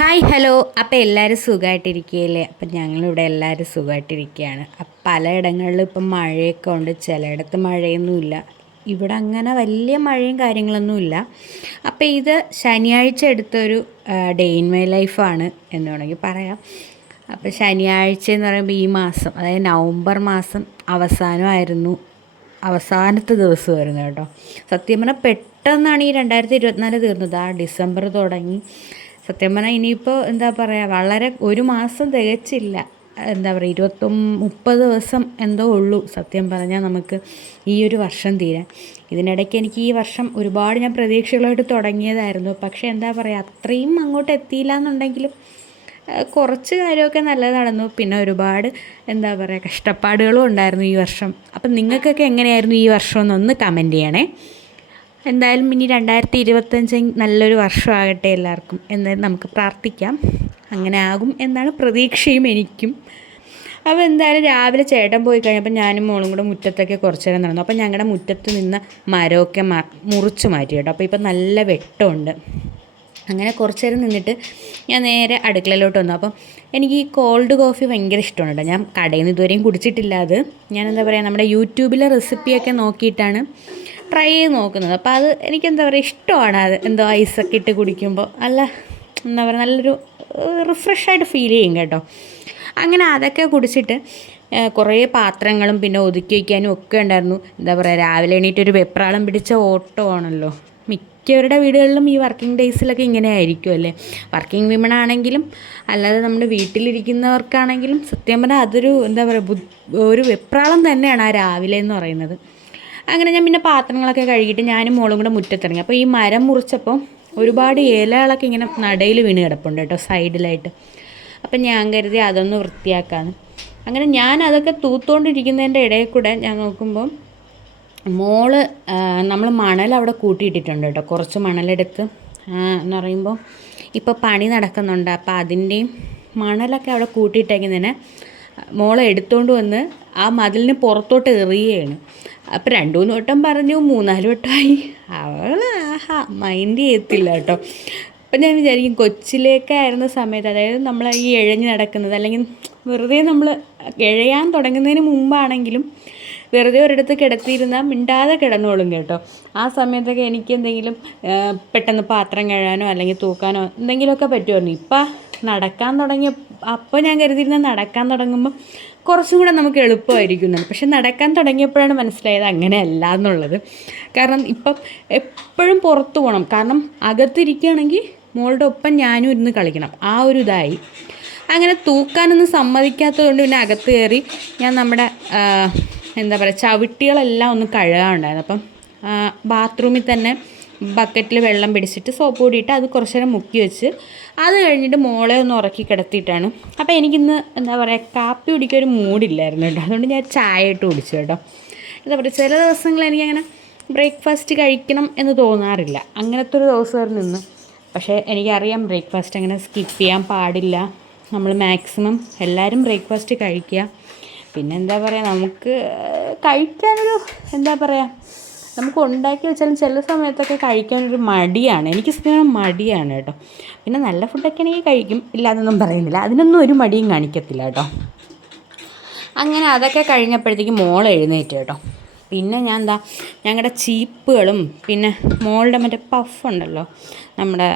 Hi hello. അപ്പോൾ എല്ലാവരും സുഖമായിട്ടിരിക്കുകയല്ലേ? അപ്പം ഞങ്ങളിവിടെ എല്ലാവരും സുഖമായിട്ടിരിക്കുകയാണ്. അപ്പം പലയിടങ്ങളിലും ഇപ്പം മഴയൊക്കെ ഉണ്ട്, ചിലയിടത്ത് മഴയൊന്നുമില്ല. ഇവിടെ അങ്ങനെ വലിയ മഴയും കാര്യങ്ങളൊന്നുമില്ല. അപ്പോൾ ഇത് ശനിയാഴ്ച എടുത്തൊരു ഡേ ഇൻ മൈ ലൈഫാണ് എന്ന് വേണമെങ്കിൽ പറയാം. അപ്പോൾ ശനിയാഴ്ച എന്ന് പറയുമ്പോൾ ഈ മാസം, അതായത് നവംബർ മാസം അവസാനത്തെ ദിവസമായിരുന്നു കേട്ടോ. സത്യം പറഞ്ഞാൽ പെട്ടെന്നാണ് ഈ 2024 തീർന്നത്. ഡിസംബർ തുടങ്ങി. സത്യം പറഞ്ഞാൽ ഇനിയിപ്പോൾ എന്താ പറയുക, വളരെ ഒരു മാസം തികച്ചില്ല. എന്താ പറയുക, 30 ദിവസം എന്തോ ഉള്ളൂ സത്യം പറഞ്ഞാൽ നമുക്ക് ഈ ഒരു വർഷം തീരാൻ. ഇതിനിടയ്ക്ക് എനിക്ക് ഈ വർഷം ഒരുപാട് ഞാൻ പ്രതീക്ഷകളായിട്ട് തുടങ്ങിയതായിരുന്നു. പക്ഷേ എന്താ പറയുക, അത്രയും അങ്ങോട്ട് എത്തിയില്ല എന്നുണ്ടെങ്കിലും കുറച്ച് കാര്യമൊക്കെ നല്ലത് നടന്നു. പിന്നെ ഒരുപാട് എന്താ പറയുക കഷ്ടപ്പാടുകളും ഉണ്ടായിരുന്നു ഈ വർഷം. അപ്പം നിങ്ങൾക്കൊക്കെ എങ്ങനെയായിരുന്നു ഈ വർഷം എന്നൊന്ന് കമൻറ്റ് ചെയ്യണേ. എന്തായാലും ഇനി 2025 നല്ലൊരു വർഷമാകട്ടെ എല്ലാവർക്കും എന്ന് നമുക്ക് പ്രാർത്ഥിക്കാം. അങ്ങനെ ആകും എന്നാണ് പ്രതീക്ഷയും എനിക്കും. അപ്പോൾ എന്തായാലും രാവിലെ ചേട്ടൻ പോയി കഴിഞ്ഞപ്പോൾ ഞാനും മോളും കൂടെ മുറ്റത്തൊക്കെ കുറച്ച് നേരം നടന്നു. അപ്പോൾ ഞങ്ങളുടെ മുറ്റത്ത് നിന്ന് മരമൊക്കെ മുറിച്ച് മാറ്റി കേട്ടോ. അപ്പോൾ ഇപ്പോൾ നല്ല വെട്ടമുണ്ട്. അങ്ങനെ കുറച്ച് നേരം നിന്നിട്ട് ഞാൻ നേരെ അടുക്കളയിലോട്ട് വന്നു. അപ്പം എനിക്ക് ഈ കോൾഡ് കോഫി ഭയങ്കര ഇഷ്ടമാണ് കേട്ടോ. ഞാൻ കടയിൽ നിന്ന് ഇതുവരെയും കുടിച്ചിട്ടില്ല. അത് ഞാൻ എന്താ പറയുക, നമ്മുടെ യൂട്യൂബിലെ റെസിപ്പിയൊക്കെ നോക്കിയിട്ടാണ് ട്രൈ ചെയ്ത് നോക്കുന്നത്. അപ്പോൾ അത് എനിക്കെന്താ പറയുക ഇഷ്ടമാണ്. അത് എന്തോ ഐസൊക്കെ ഇട്ട് കുടിക്കുമ്പോൾ എന്താ പറയുക, നല്ലൊരു റിഫ്രഷായിട്ട് ഫീൽ ചെയ്യും കേട്ടോ. അങ്ങനെ അതൊക്കെ കുടിച്ചിട്ട് കുറേ പാത്രങ്ങളും പിന്നെ ഒതുക്കി വയ്ക്കാനും ഒക്കെ ഉണ്ടായിരുന്നു. എന്താ പറയുക, രാവിലെ എണീറ്റൊരു വെപ്രാളം പിടിച്ച ഓട്ടമാണല്ലോ. മിക്കവരുടെ വീടുകളിലും ഈ വർക്കിംഗ് ഡേയ്സിലൊക്കെ ഇങ്ങനെ ആയിരിക്കും അല്ലേ. വർക്കിംഗ് വിമൺ ആണെങ്കിലും അല്ലാതെ നമ്മുടെ വീട്ടിലിരിക്കുന്നവർക്കാണെങ്കിലും സത്യം പറഞ്ഞാൽ അതൊരു എന്താ പറയുക ഒരു വെപ്രാളം തന്നെയാണ് ആ രാവിലെ എന്ന് പറയുന്നത്. അങ്ങനെ ഞാൻ പിന്നെ പാത്രങ്ങളൊക്കെ കഴുകിയിട്ട് ഞാനും മോളും കൂടെ മുറ്റത്തിറങ്ങി. അപ്പോൾ ഈ മരം മുറിച്ചപ്പോൾ ഒരുപാട് ഇലകളൊക്കെ ഇങ്ങനെ നടയിൽ വീണ് കിടപ്പുണ്ട് കേട്ടോ, സൈഡിലായിട്ട്. അപ്പം ഞാൻ കരുതി അതൊന്ന് വൃത്തിയാക്കാമെന്ന്. അങ്ങനെ ഞാൻ അതൊക്കെ തൂത്തുകൊണ്ടിരിക്കുന്നതിൻ്റെ ഇടയിൽ കൂടെ ഞാൻ നോക്കുമ്പോൾ മോള് നമ്മൾ മണൽ അവിടെ കൂട്ടിയിട്ടിട്ടുണ്ട് കേട്ടോ. കുറച്ച് മണലെടുത്ത് എന്ന് പറയുമ്പോൾ ഇപ്പോൾ പണി നടക്കുന്നുണ്ട്. അപ്പോൾ അതിൻ്റെയും മണലൊക്കെ അവിടെ കൂട്ടിയിട്ടേക്കുന്നതിന് മോളെ എടുത്തുകൊണ്ട് വന്ന് ആ മതിലിന് പുറത്തോട്ട് എറിയുകയാണ്. അപ്പോൾ 2-3 വട്ടം പറഞ്ഞു, 3-4 വട്ടമായി. അവൾ മൈൻഡ് ചെയ്യത്തില്ല കേട്ടോ. അപ്പം ഞാൻ വിചാരിക്കും, കൊച്ചിലേക്കായിരുന്ന സമയത്ത്, അതായത് നമ്മൾ ഈ ഇഴഞ്ഞ് നടക്കുന്നത്, അല്ലെങ്കിൽ വെറുതെ നമ്മൾ ഇഴയാൻ തുടങ്ങുന്നതിന് മുമ്പാണെങ്കിലും വെറുതെ ഒരിടത്ത് കിടത്തിയിരുന്നാൽ മിണ്ടാതെ കിടന്നോളും കേട്ടോ. ആ സമയത്തൊക്കെ എനിക്ക് എന്തെങ്കിലും പെട്ടെന്ന് പാത്രം കഴുകാനോ അല്ലെങ്കിൽ തൂക്കാനോ എന്തെങ്കിലുമൊക്കെ പറ്റുമായിരുന്നു. ഇപ്പം നടക്കാൻ തുടങ്ങിയ അപ്പോൾ ഞാൻ കരുതിയിരുന്നത് നടക്കാൻ തുടങ്ങുമ്പോൾ കുറച്ചും കൂടെ നമുക്ക് എളുപ്പമായിരിക്കുന്നുണ്ട്. പക്ഷെ നടക്കാൻ തുടങ്ങിയപ്പോഴാണ് മനസ്സിലായത് അങ്ങനെയല്ല എന്നുള്ളത്. കാരണം ഇപ്പം എപ്പോഴും പുറത്ത് പോകണം. കാരണം അകത്തിരിക്കുകയാണെങ്കിൽ മോളുടെ ഒപ്പം ഞാനും ഇരുന്ന് കളിക്കണം. ആ ഒരു ഇതായി. അങ്ങനെ തൂക്കാനൊന്നും സമ്മതിക്കാത്തത് കൊണ്ട് പിന്നെ അകത്ത് കയറി ഞാൻ നമ്മുടെ എന്താ പറയുക ചവിട്ടികളെല്ലാം ഒന്ന് കഴുകാനുണ്ടായിരുന്നു. അപ്പം ബാത്റൂമിൽ തന്നെ ബക്കറ്റിൽ വെള്ളം പിടിച്ചിട്ട് സോപ്പ് കൂടിയിട്ട് അത് കുറച്ച് നേരം മുക്കി വെച്ച് അത് കഴിഞ്ഞിട്ട് മോളെ ഒന്ന് ഉറക്കി കിടത്തിയിട്ടാണ്. അപ്പോൾ എനിക്കിന്ന് എന്താ പറയുക കാപ്പി കുടിക്കാൻ ഒരു മൂഡില്ലായിരുന്നു കേട്ടോ. അതുകൊണ്ട് ഞാൻ ചായ ഇട്ട് കുടിച്ചു കേട്ടോ. എന്താ പറയുക, ചില ദിവസങ്ങൾ എനിക്കങ്ങനെ ബ്രേക്ക്ഫാസ്റ്റ് കഴിക്കണം എന്ന് തോന്നാറില്ല. അങ്ങനത്തെ ഒരു ദിവസമായിരുന്നു ഇന്ന്. പക്ഷേ എനിക്കറിയാം ബ്രേക്ക്ഫാസ്റ്റ് അങ്ങനെ സ്കിപ്പ് ചെയ്യാൻ പാടില്ല. നമ്മൾ മാക്സിമം എല്ലാവരും ബ്രേക്ക്ഫാസ്റ്റ് കഴിക്കുക. പിന്നെ എന്താ പറയുക, നമുക്ക് കഴിക്കാനൊരു എന്താ പറയുക, നമുക്ക് ഉണ്ടാക്കി വെച്ചാലും ചില സമയത്തൊക്കെ കഴിക്കാനൊരു മടിയാണ്. എനിക്ക് സ്ഥിരം മടിയാണ് കേട്ടോ. പിന്നെ നല്ല ഫുഡൊക്കെ ആണെങ്കിൽ കഴിക്കും, ഇല്ലാതൊന്നും പറയുന്നില്ല. അതിനൊന്നും ഒരു മടിയും കാണിക്കത്തില്ല കേട്ടോ. അങ്ങനെ അതൊക്കെ കഴിഞ്ഞപ്പോഴത്തേക്ക് മോൾ എഴുന്നേറ്റ് കേട്ടോ. പിന്നെ ഞാൻ ഞങ്ങളുടെ ചീപ്പുകളും പിന്നെ മോളുടെ മറ്റേ പഫ് ഉണ്ടല്ലോ, നമ്മുടെ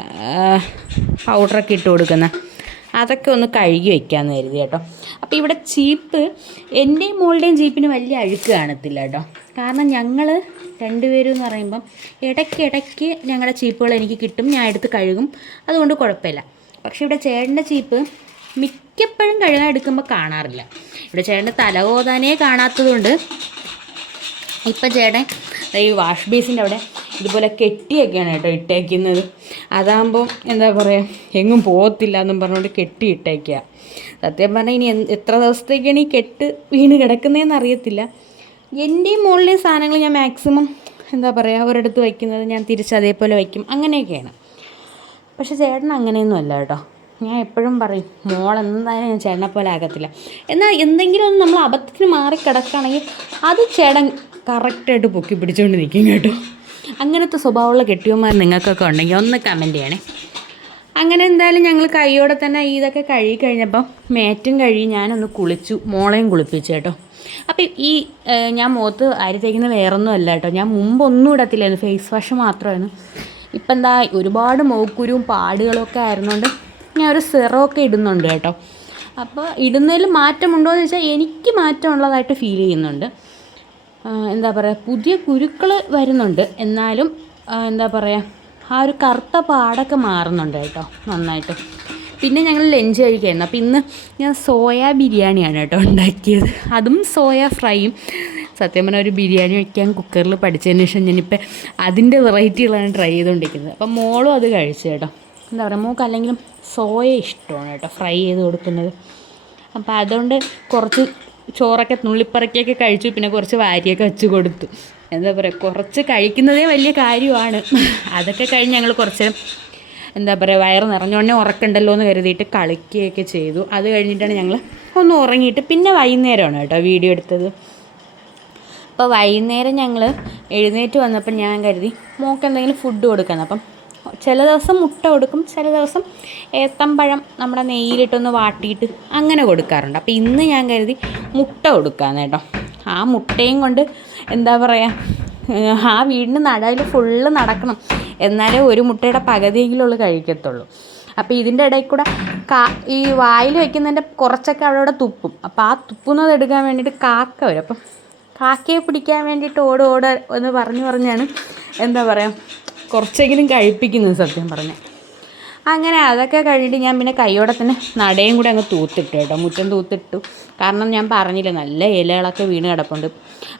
പൗഡറൊക്കെ ഇട്ട് കൊടുക്കുന്ന, അതൊക്കെ ഒന്ന് കഴുകി വയ്ക്കാമെന്ന് കരുതി കേട്ടോ. അപ്പോൾ ഇവിടെ ചീപ്പ് എൻ്റെയും മോളുടെയും ചീപ്പിന് വലിയ അഴുക്ക് കാണത്തില്ല കേട്ടോ. കാരണം ഞങ്ങൾ രണ്ടുപേരും എന്ന് പറയുമ്പം ഇടയ്ക്കിടയ്ക്ക് ഞങ്ങളുടെ ചീപ്പുകൾ എനിക്ക് കിട്ടും, ഞാൻ എടുത്ത് കഴുകും, അതുകൊണ്ട് കുഴപ്പമില്ല. പക്ഷേ ഇവിടെ ചേട്ടൻ്റെ ചീപ്പ് മിക്കപ്പോഴും കഴുകാൻ എടുക്കുമ്പോൾ കാണാറില്ല. ഇവിടെ ചേട്ടൻ്റെ തല കോതാനേ കാണാത്തതുകൊണ്ട് ഇപ്പം ചേട്ടൻ ഈ വാഷ് ബേസിൻ്റെ അവിടെ ഇതുപോലെ കെട്ടിയൊക്കെയാണ് കേട്ടോ ഇട്ടേക്കുന്നത്. അതാകുമ്പോൾ എന്താ പറയുക, എങ്ങും പോകത്തില്ല എന്നും പറഞ്ഞുകൊണ്ട് കെട്ടി ഇട്ടേക്കുക. സത്യം പറഞ്ഞാൽ ഇനി എത്ര ദിവസത്തേക്കാണ് ഈ കെട്ട് വീണ് കിടക്കുന്നതെന്ന് അറിയത്തില്ല. എൻ്റെയും മോളുടെയും സാധനങ്ങൾ ഞാൻ മാക്സിമം എന്താ പറയുക ഒരിടത്ത് വയ്ക്കുന്നത് ഞാൻ തിരിച്ച് അതേപോലെ വയ്ക്കും, അങ്ങനെയൊക്കെയാണ്. പക്ഷേ ചേട്ടൻ അങ്ങനെയൊന്നും അല്ല കേട്ടോ. ഞാൻ എപ്പോഴും പറയും, മോളെന്തായാലും ഞാൻ ചേട്ടനെ പോലെ ആകത്തില്ല. എന്നാൽ എന്തെങ്കിലും ഒന്ന് നമ്മൾ അബദ്ധത്തിന് മാറി കിടക്കുകയാണെങ്കിൽ അത് ചേട്ടൻ കറക്റ്റായിട്ട് പൊക്കി പിടിച്ചുകൊണ്ട് നിൽക്കും കേട്ടോ. അങ്ങനത്തെ സ്വഭാവമുള്ള കെട്ടിയന്മാർ നിങ്ങൾക്കൊക്കെ ഉണ്ടെങ്കിൽ ഒന്ന് കമൻറ്റ് ചെയ്യണേ. അങ്ങനെ എന്തായാലും ഞങ്ങൾ കൈയോടെ തന്നെ ഇതൊക്കെ കഴുകി കഴിഞ്ഞപ്പം മേറ്റും കഴുകി ഞാനൊന്ന് കുളിച്ചു, മോളെയും കുളിപ്പിച്ചു കേട്ടോ. അപ്പം ഈ ഞാൻ മുഖത്ത് അരി തേക്കുന്നത് വേറൊന്നും അല്ല കേട്ടോ. ഞാൻ മുമ്പൊന്നും ഇടത്തില്ലായിരുന്നു, ഫേസ് വാഷ് മാത്രമായിരുന്നു. ഇപ്പം എന്താ ഒരുപാട് മുഖക്കുരുവും പാടുകളൊക്കെ ആയിരുന്നുകൊണ്ട് ഞാൻ ഒരു സിറമൊക്കെ ഇടുന്നുണ്ട് കേട്ടോ. അപ്പോൾ ഇടുന്നതിൽ മാറ്റമുണ്ടോ എന്ന് വെച്ചാൽ എനിക്ക് മാറ്റമുള്ളതായിട്ട് ഫീൽ ചെയ്യുന്നുണ്ട്. എന്താ പറയുക, പുതിയ കുരുക്കൾ വരുന്നുണ്ട്, എന്നാലും എന്താ പറയുക, ആ ഒരു കറുത്ത പാടൊക്കെ മാറുന്നുണ്ട് കേട്ടോ നന്നായിട്ട്. പിന്നെ ഞങ്ങൾ ലഞ്ച് കഴിക്കായിരുന്നു. അപ്പോൾ ഇന്ന് ഞാൻ സോയാ ബിരിയാണിയാണ് കേട്ടോ ഉണ്ടാക്കിയത്, അതും സോയ ഫ്രൈയും. സത്യം പറഞ്ഞാൽ ഒരു ബിരിയാണി വയ്ക്കാൻ കുക്കറിൽ പഠിച്ചതിന് ശേഷം ഞാനിപ്പോൾ അതിൻ്റെ വെറൈറ്റികളാണ് ട്രൈ ചെയ്തുകൊണ്ടിരിക്കുന്നത്. അപ്പം മോളും അത് കഴിച്ചു കേട്ടോ. എന്താ പറയുക, മോൾക്ക് അല്ലെങ്കിലും സോയ ഇഷ്ടമാണ് കേട്ടോ ഫ്രൈ ചെയ്ത് കൊടുക്കുന്നത്. അപ്പോൾ അതുകൊണ്ട് കുറച്ച് ചോറൊക്കെ നുള്ളിപ്പറക്കിയൊക്കെ കഴിച്ചു, പിന്നെ കുറച്ച് വാരിയൊക്കെ വെച്ച് കൊടുത്തു. എന്താ പറയുക, കുറച്ച് കഴിക്കുന്നതേ വലിയ കാര്യമാണ്. അതൊക്കെ കഴിഞ്ഞ് ഞങ്ങൾ കുറച്ച് എന്താ പറയുക, വയറ് നിറഞ്ഞോണ്ടേ ഉറക്കണ്ടല്ലോ എന്ന് കരുതിയിട്ട് കളിക്കുകയൊക്കെ ചെയ്തു. അത് കഴിഞ്ഞിട്ടാണ് ഞങ്ങൾ ഒന്ന് ഉറങ്ങിയിട്ട് പിന്നെ വൈകുന്നേരമാണ് കേട്ടോ വീഡിയോ എടുത്തത്. അപ്പോൾ വൈകുന്നേരം ഞങ്ങൾ എഴുന്നേറ്റ് വന്നപ്പോൾ ഞാൻ കരുതി മോൾക്ക് എന്തെങ്കിലും ഫുഡ് കൊടുക്കാമെന്ന്. അപ്പം ചില ദിവസം മുട്ട കൊടുക്കും, ചില ദിവസം ഏത്തമ്പഴം നമ്മുടെ നെയ്യിലിട്ടൊന്ന് വാട്ടിയിട്ട് അങ്ങനെ കൊടുക്കാറുണ്ട്. അപ്പോൾ ഇന്ന് ഞാൻ കരുതി മുട്ട കൊടുക്കാമെന്ന് കേട്ടോ. ആ മുട്ടയും കൊണ്ട് എന്താ പറയുക, ആ വീടിന് നടുവിൽ ഫുള്ള് നടക്കണം, എന്നാലേ ഒരു മുട്ടയുടെ പകുതിയെങ്കിലും കഴിക്കത്തുള്ളൂ. അപ്പോൾ ഇതിൻ്റെ ഇടയിൽ കൂടെ ഈ വായിൽ വയ്ക്കുന്നതിൻ്റെ കുറച്ചൊക്കെ അവിടെ തുപ്പും. അപ്പോൾ ആ തുപ്പുന്നത് എടുക്കാൻ വേണ്ടിയിട്ട് കാക്ക വരും. അപ്പം കാക്കയെ പിടിക്കാൻ വേണ്ടിയിട്ട് ഓട് എന്ന് പറഞ്ഞാണ് എന്താ പറയുക, കുറച്ചെങ്കിലും കഴിപ്പിക്കുന്നത് സത്യം പറഞ്ഞാൽ. അങ്ങനെ അതൊക്കെ കഴിഞ്ഞിട്ട് ഞാൻ പിന്നെ കൈയോടെ തന്നെ നടയും കൂടെ അങ്ങ് തൂത്തിട്ടു കേട്ടോ, മുറ്റം തൂത്തിട്ടു. കാരണം ഞാൻ പറഞ്ഞില്ല, നല്ല ഇലകളൊക്കെ വീണ് കിടപ്പുണ്ട്.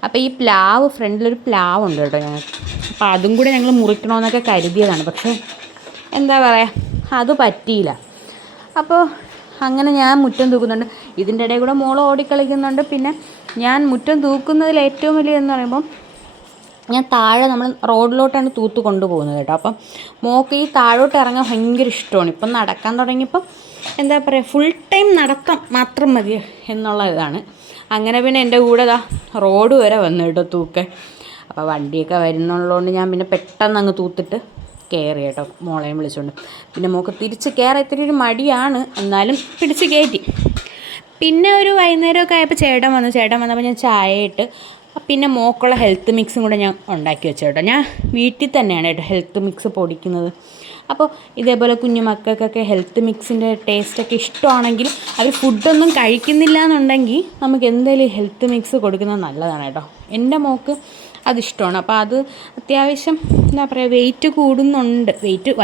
അപ്പോൾ ഈ പ്ലാവ്, ഫ്രണ്ടിലൊരു പ്ലാവ് ഉണ്ട് കേട്ടോ ഞങ്ങൾക്ക്. അപ്പോൾ അതും കൂടെ ഞങ്ങൾ മുറിക്കണമെന്നൊക്കെ കരുതിയതാണ്, പക്ഷേ എന്താ പറയുക, അത് പറ്റിയില്ല. അപ്പോൾ അങ്ങനെ ഞാൻ മുറ്റം തൂക്കുന്നുണ്ട്, ഇതിൻ്റെ ഇടയിൽ കൂടെ മോൾ ഓടിക്കളിക്കുന്നുണ്ട്. പിന്നെ ഞാൻ മുറ്റം തൂക്കുന്നതിൽ ഏറ്റവും വലിയതെന്ന് പറയുമ്പം, ഞാൻ താഴെ നമ്മൾ റോഡിലോട്ടാണ് തൂത്ത് കൊണ്ടുപോകുന്നത് കേട്ടോ. അപ്പം മോൾക്ക് ഈ താഴോട്ട് ഇറങ്ങാൻ ഭയങ്കര ഇഷ്ടമാണ്. ഇപ്പം നടക്കാൻ തുടങ്ങിയപ്പം എന്താ പറയുക, ഫുൾ ടൈം നടത്തം മാത്രം മതി എന്നുള്ള ഇതാണ്. അങ്ങനെ പിന്നെ എൻ്റെ കൂടെ റോഡ് വരെ വന്നു കേട്ടോ തൂക്കാൻ. അപ്പോൾ വണ്ടിയൊക്കെ വരുന്നുള്ളതുകൊണ്ട് ഞാൻ പിന്നെ പെട്ടെന്ന് അങ്ങ് തൂത്തിട്ട് കയറി കേട്ടോ, മോളെയും വിളിച്ചുകൊണ്ട്. പിന്നെ മോൾക്ക് തിരിച്ച് കയറാൻ ഇത്തിരി ഒരു മടിയാണ്, എന്നാലും പിടിച്ച് കയറ്റി. പിന്നെ ഒരു വൈകുന്നേരമൊക്കെ ആയപ്പോൾ ചേട്ടൻ വന്നപ്പോൾ ഞാൻ ചായ ഇട്ട്, പിന്നെ മോക്കുള്ള ഹെൽത്ത് മിക്സും കൂടെ ഞാൻ ഉണ്ടാക്കി വെച്ചു കേട്ടോ. ഞാൻ വീട്ടിൽ തന്നെയാണ് കേട്ടോ ഹെൽത്ത് മിക്സ് പൊടിക്കുന്നത്. അപ്പോൾ ഇതേപോലെ കുഞ്ഞു മക്കൾക്കൊക്കെ ഹെൽത്ത് മിക്സിൻ്റെ ടേസ്റ്റൊക്കെ ഇഷ്ടമാണെങ്കിൽ, അവർ ഫുഡൊന്നും കഴിക്കുന്നില്ല എന്നുണ്ടെങ്കിൽ നമുക്ക് എന്തെങ്കിലും ഹെൽത്ത് മിക്സ് കൊടുക്കുന്നത് നല്ലതാണ് കേട്ടോ. എൻ്റെ മോൾക്ക് അതിഷ്ടമാണ്. അപ്പോൾ അത് അത്യാവശ്യം എന്താ പറയുക, വെയിറ്റ് കൂടുന്നുണ്ട്.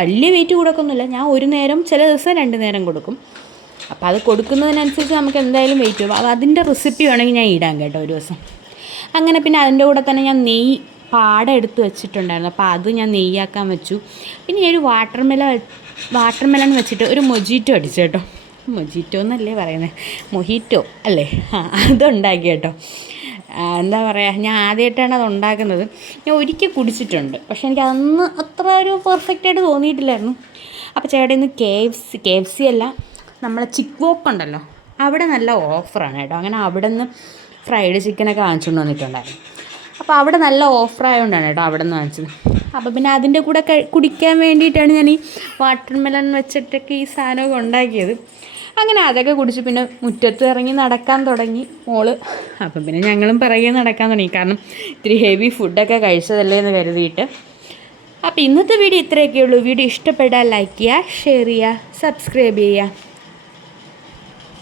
വലിയ വെയിറ്റ് കൂടൊക്കൊന്നുമില്ല. ഞാൻ ഒരു നേരം, ചില ദിവസം 2 നേരം കൊടുക്കും. അപ്പോൾ അത് കൊടുക്കുന്നതിനനുസരിച്ച് നമുക്ക് എന്തായാലും വെയിറ്റ് കൂടും. അപ്പോൾ അതിൻ്റെ റെസിപ്പി വേണമെങ്കിൽ ഞാൻ ഇടാം കേട്ടോ ഒരു ദിവസം. അങ്ങനെ പിന്നെ അതിൻ്റെ കൂടെ തന്നെ ഞാൻ നെയ്യ് പാടം എടുത്ത് വെച്ചിട്ടുണ്ടായിരുന്നു. അപ്പോൾ അത് ഞാൻ നെയ്യാക്കാൻ വെച്ചു. പിന്നെ ഞാനൊരു വാട്ടർമെലൺ വെച്ചിട്ട് ഒരു മൊജീറ്റോ അടിച്ചു കേട്ടോ. മൊജീറ്റോ എന്നല്ലേ പറയുന്നത്, മൊഹിറ്റോ അല്ലേ, അതുണ്ടാക്കി കേട്ടോ. എന്താ പറയുക, ഞാൻ ആദ്യമായിട്ടാണ് അത് ഉണ്ടാക്കുന്നത്. ഞാൻ ഒരിക്കൽ കുടിച്ചിട്ടുണ്ട്, പക്ഷെ എനിക്ക് അതൊന്ന് അത്ര ഒരു പെർഫെക്റ്റായിട്ട് തോന്നിയിട്ടില്ലായിരുന്നു. അപ്പോൾ ചേട്ടൻ ഇന്ന് KFC അല്ല, നമ്മളെ ചിക്ക് വോക്ക് ഉണ്ടല്ലോ, അവിടെ നല്ല ഓഫറാണ് കേട്ടോ. അങ്ങനെ അവിടെ നിന്ന് ഫ്രൈഡ് ചിക്കനൊക്കെ വാങ്ങിച്ചുകൊണ്ട് വന്നിട്ടുണ്ടായിരുന്നു. അപ്പോൾ അവിടെ നല്ല ഓഫറായതുകൊണ്ടാണ് കേട്ടോ അവിടെ നിന്ന് വാങ്ങിച്ചത്. അപ്പോൾ പിന്നെ അതിൻ്റെ കൂടെ കുടിക്കാൻ വേണ്ടിയിട്ടാണ് ഞാൻ ഈ വാട്ടർമെലൺ വെച്ചിട്ടൊക്കെ ഈ സാധനമൊക്കെ ഉണ്ടാക്കിയത്. അങ്ങനെ അതൊക്കെ കുടിച്ച് പിന്നെ മുറ്റത്ത് ഇറങ്ങി നടക്കാൻ തുടങ്ങി മോള്. അപ്പം പിന്നെ ഞങ്ങളും പിറകെ നടക്കാൻ തുടങ്ങി, കാരണം ഇത്തിരി ഹെവി ഫുഡൊക്കെ കഴിച്ചതല്ലേ എന്ന് കരുതിയിട്ട്. അപ്പോൾ ഇന്നത്തെ വീഡിയോ ഇത്രയൊക്കെ ഉള്ളൂ. വീഡിയോ ഇഷ്ടപ്പെട്ടാൽ ലൈക്ക് ചെയ്യുക, ഷെയർ ചെയ്യുക, സബ്സ്ക്രൈബ് ചെയ്യുക.